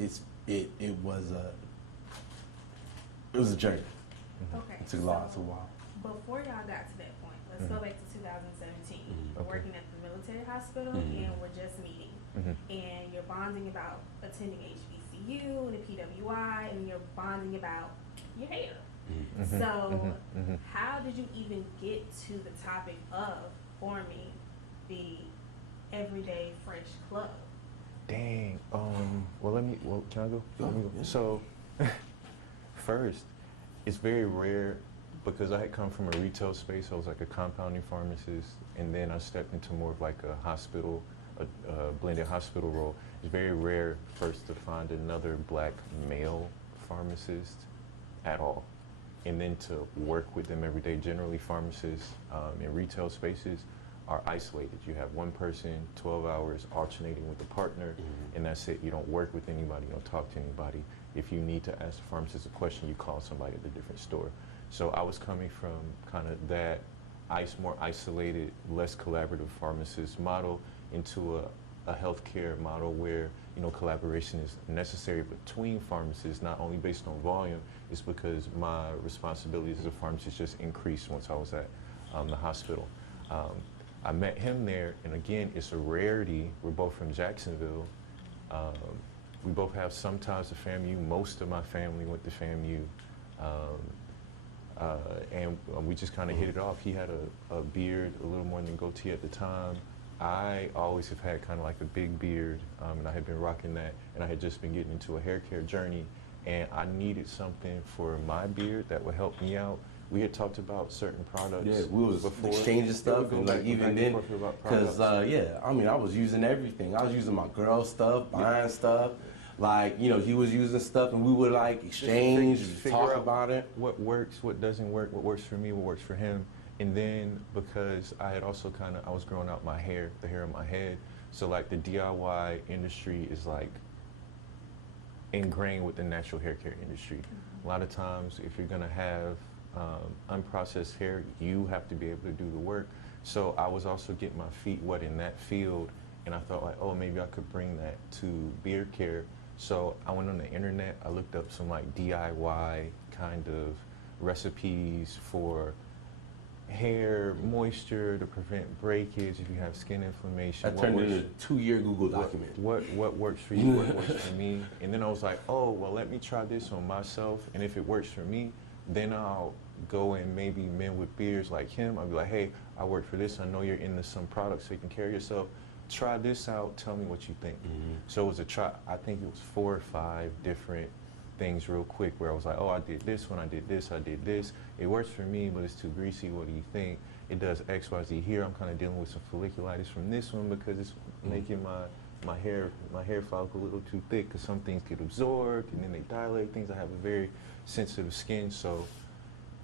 it was a journey. Okay. It took a while. Before y'all got to that point, let's go back to 2017. We're working at the military hospital and we're just meeting. And you're bonding about attending HBCU and the PWI, and you're bonding about your hair. So how did you even get to the topic of forming the Everyday Fresh Club? Dang. Can I go? Let me go. Yeah. So, first, it's very rare because I had come from a retail space. I was like a compounding pharmacist, and then I stepped into more of like a hospital, a blended hospital role. It's very rare first to find another black male pharmacist at all, and then to work with them every day. Generally, pharmacists in retail spaces are isolated. You have one person, 12 hours, alternating with a partner, and that's it. You don't work with anybody, you don't talk to anybody. If you need to ask the pharmacist a question, you call somebody at a different store. So I was coming from kind of that more isolated, less collaborative pharmacist model into a healthcare model where, you know, collaboration is necessary between pharmacists, not only based on volume. It's because my responsibilities as a pharmacist just increased once I was at the hospital. I met him there, and again, it's a rarity. We're both from Jacksonville. We both have some ties to FAMU. Most of my family went to FAMU. And we just kind of hit it off. He had a beard, a little more than goatee at the time. I always have had kind of like a big beard, and I had been rocking that, and I had just been getting into a hair care journey, and I needed something for my beard that would help me out. We had talked about certain products. Yeah, we was before. exchanging stuff, and like even then, because yeah, I mean, I was using everything. I was using my girl stuff, buying stuff. Like, you know, he was using stuff, and we would like exchange, talk about it. What works, what doesn't work, what works for me, what works for him. And then because I had also I was growing out my hair, the hair on my head. So like the DIY industry is like ingrained with the natural hair care industry. A lot of times if you're gonna have unprocessed hair, you have to be able to do the work. So I was also getting my feet wet in that field, and I thought like, oh, maybe I could bring that to beard care. So I went on the internet, I looked up some like DIY kind of recipes for hair moisture to prevent breakage if you have skin inflammation. I turned it into a 2-year Google document. What works for you, what works for me? And then I was like, oh, well, let me try this on myself, and if it works for me, then I'll go and maybe men with beards like him, I'll be like, hey, I work for this, I know you're into some products so you can carry yourself. Try this out, tell me what you think. So it was I think it was 4 or 5 different things real quick where I was like, oh, I did this one, I did this, I did this. It works for me, but it's too greasy, what do you think? It does X, Y, Z here. I'm kind of dealing with some folliculitis from this one because it's making my hair follicle a little too thick because some things get absorbed and then they dilate things. I have a very sensitive skin, so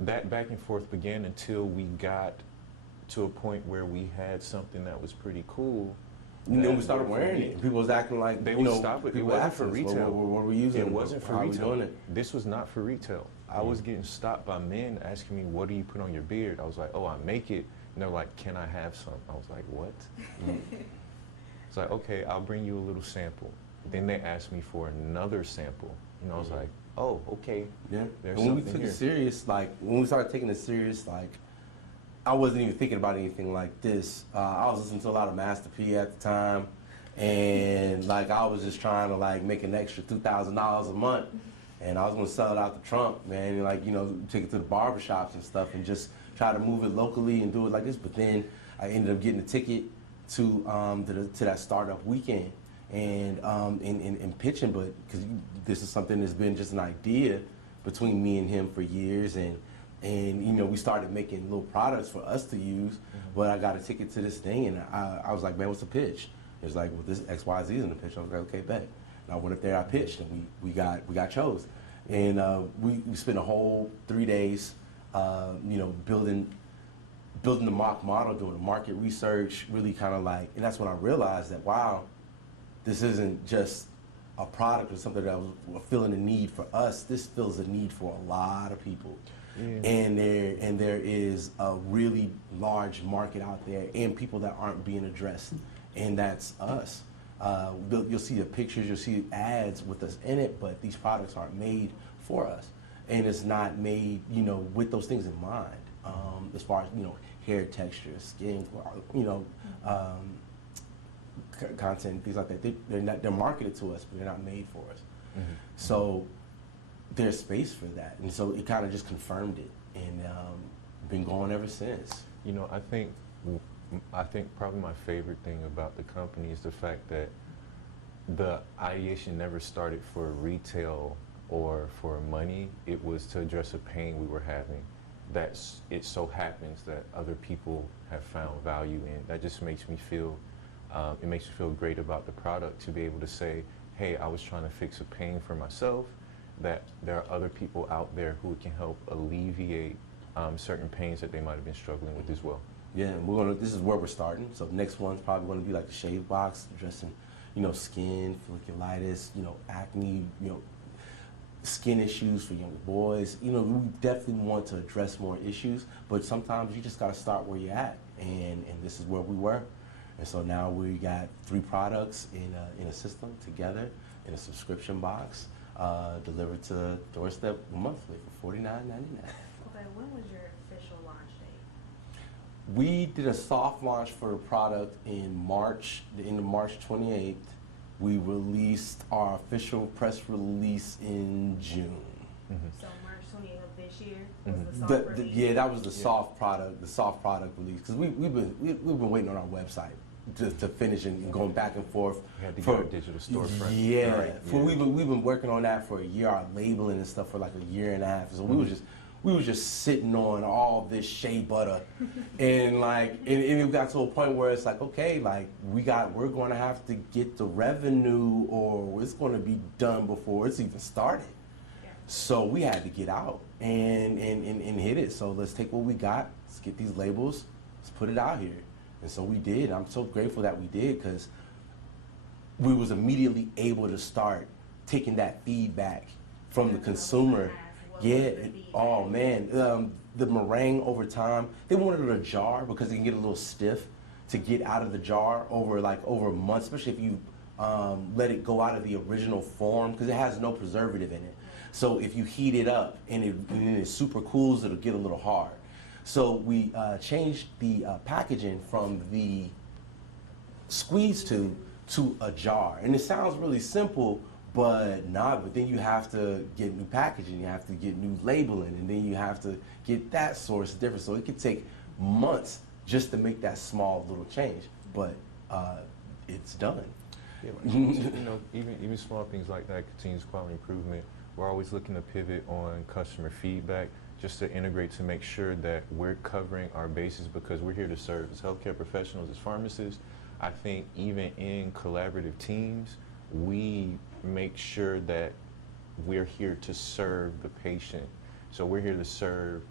that back and forth began until we got to a point where we had something that was pretty cool. And then we started wearing it. People was acting like they would stop it. It wasn't for retail. What were we using? It wasn't for retail. Doing it? This was not for retail. I was getting stopped by men asking me, what do you put on your beard? I was like, oh, I make it. And they're like, can I have some? I was like, what? It's like, okay, I'll bring you a little sample. Then they asked me for another sample. You know, I was like, oh, okay. Yeah. There's when we something took here. it serious, like when we started taking it serious, like I wasn't even thinking about anything like this. I was listening to a lot of Master P at the time, and like I was just trying to like make an extra $2,000 a month, and I was gonna sell it out to Trump, man, and like, you know, take it to the barbershops and stuff, and just try to move it locally and do it like this. But then I ended up getting a ticket to that startup weekend, and pitching, but because this is something that's been just an idea between me and him for years, and you know, we started making little products for us to use, but I got a ticket to this thing, and I was like, man, what's the pitch? It was like, well, this XYZ is in the pitch. I was like, okay, bet. And I went up there, I pitched, and we got chose. And we spent a whole 3 days, you know, building the mock model, doing the market research, really kind of like, and that's when I realized that, wow, this isn't just a product or something that was filling a need for us. This fills a need for a lot of people. Yeah. And there is a really large market out there and people that aren't being addressed, and that's us. You'll see the pictures, you'll see ads with us in it, but these products aren't made for us. And it's not made, you know, with those things in mind, as far as, you know, hair texture, skin, you know, content, things like that. They're marketed to us, but they're not made for us. So there's space for that. And so it kind of just confirmed it, and been going ever since. You know, I think probably my favorite thing about the company is the fact that the ideation never started for retail or for money. It was to address a pain we were having. It so happens that other people have found value in. That just makes me feel, it makes me feel great about the product to be able to say, hey, I was trying to fix a pain for myself, that there are other people out there who can help alleviate certain pains that they might have been struggling with as well. Yeah, and this is where we're starting. So the next one's probably going to be like the shave box, addressing, you know, skin, folliculitis, you know, acne, you know, skin issues for young boys. You know, we definitely want to address more issues, but sometimes you just got to start where you're at, and this is where we were. And so now we got 3 products in a system together in a subscription box, delivered to doorstep monthly for $49.99. Okay, when was your official launch date? We did a soft launch for the product in March, the end of March 28th. We released our official press release in June. So March 28th of this year was the soft release? Yeah, that was the soft product release. Because we've been waiting on our website to finish and going back and forth. We had to get a digital storefront. Yeah, right. We've been working on that for a year, our labeling and stuff for like a year and a half. So we was just sitting on all this shea butter, and it got to a point where it's like, okay, like we're going to have to get the revenue, or it's going to be done before it's even started. Yeah. So we had to get out and hit it. So let's take what we got, let's get these labels, let's put it out here. And so we did. I'm so grateful that we did, because we was immediately able to start taking that feedback from the consumer. Yeah, oh man, the meringue over time, they wanted it in a jar because it can get a little stiff to get out of the jar over a month, especially if you let it go out of the original form, because it has no preservative in it. So if you heat it up and it super cools, it'll get a little hard. So we changed the packaging from the squeeze tube to a jar. And it sounds really simple, but then you have to get new packaging, you have to get new labeling, and then you have to get that source different. So it could take months just to make that small little change, but it's done. Yeah, you know, even small things like that, continuous quality improvement. We're always looking to pivot on customer feedback, just to integrate to make sure that we're covering our bases, because we're here to serve as healthcare professionals, as pharmacists. I think even in collaborative teams, we make sure that we're here to serve the patient. So we're here to serve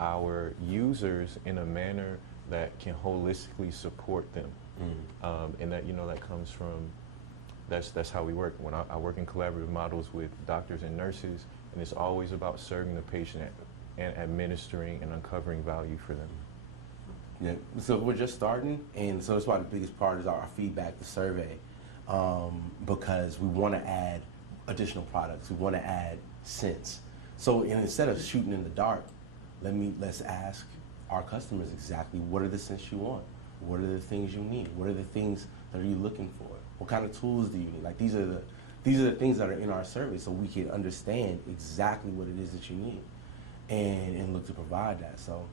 our users in a manner that can holistically support them. And that, you know, that comes from, that's how we work. When I work in collaborative models with doctors and nurses, and it's always about serving the patient and administering and uncovering value for them. Yeah, so we're just starting, and so that's why the biggest part is our feedback, the survey, because we want to add additional products. We want to add scents. So instead of shooting in the dark, let's ask our customers exactly what are the scents you want, what are the things you need, what are the things that are you looking for, what kind of tools do you need. Like these are the things that are in our survey, so we can understand exactly what it is that you need, and look to provide that. So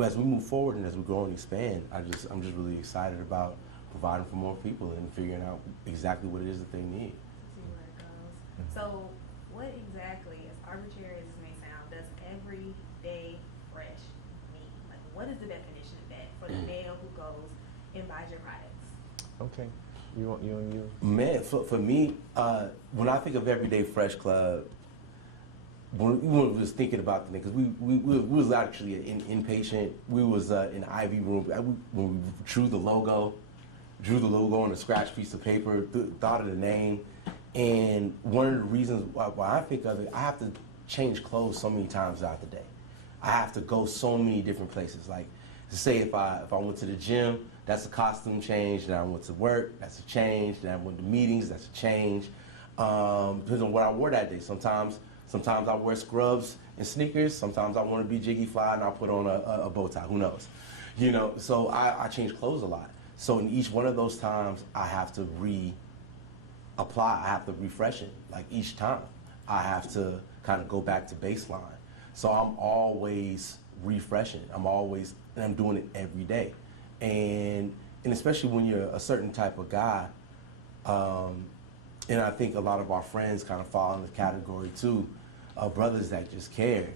as we move forward and as we grow and expand, I'm just really excited about providing for more people and figuring out exactly what it is that they need. See where it goes. So what exactly, as arbitrary as this may sound, does everyday fresh mean? Like, what is the definition of that for the male who goes and buys your products? Okay, you and you? Man, for me, when I think of Everyday Fresh Club, when we was thinking about the thing, because we was actually an inpatient. We was in the IV room when we drew the logo on a scratch piece of paper, thought of the name, and one of the reasons why I think of it, I have to change clothes so many times throughout the day. I have to go so many different places. Like say if I went to the gym, that's a costume change. Then I went to work, that's a change. Then I went to meetings, that's a change. Depends on what I wore that day. Sometimes I wear scrubs and sneakers. Sometimes I want to be jiggy fly and I put on a bow tie. Who knows? You know, so I change clothes a lot. So in each one of those times, I have to reapply. I have to refresh it. Like each time, I have to kind of go back to baseline. So I'm always refreshing. And I'm doing it every day. And especially when you're a certain type of guy, and I think a lot of our friends kind of fall in the category too, of brothers that just care.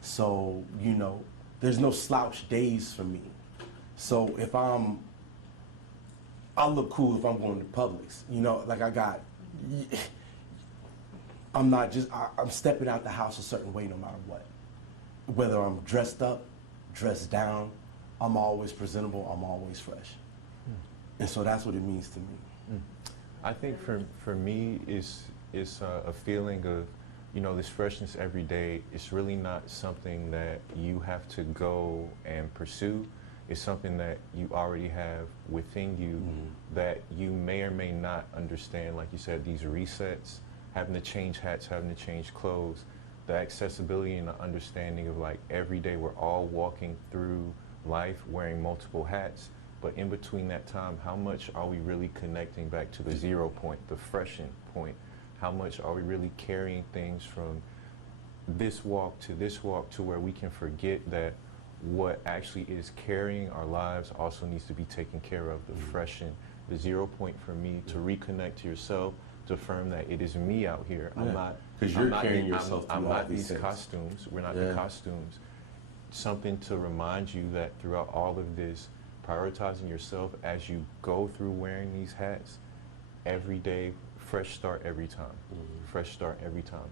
So, you know, there's no slouch days for me. So if I'll look cool if I'm going to Publix, you know, like I'm stepping out the house a certain way no matter what. Whether I'm dressed up, dressed down, I'm always presentable, I'm always fresh. And so that's what it means to me. I think for me, it's a feeling of, you know, this freshness every day. It's really not something that you have to go and pursue. It's something that you already have within you that you may or may not understand. Like you said, these resets, having to change hats, having to change clothes, the accessibility and the understanding of like every day we're all walking through life wearing multiple hats. But in between that time, how much are we really connecting back to the 0 point, the freshen point? How much are we really carrying things from this walk to where we can forget that what actually is carrying our lives also needs to be taken care of, the freshen, the 0 point for me, to reconnect to yourself, to affirm that it is me out here. Yeah. I'm not, because you're carrying yourself through I'm all not these these things. costumes. We're not the costumes. Something to remind you that throughout all of this, prioritizing yourself as you go through wearing these hats every day, fresh start every time. Fresh start every time.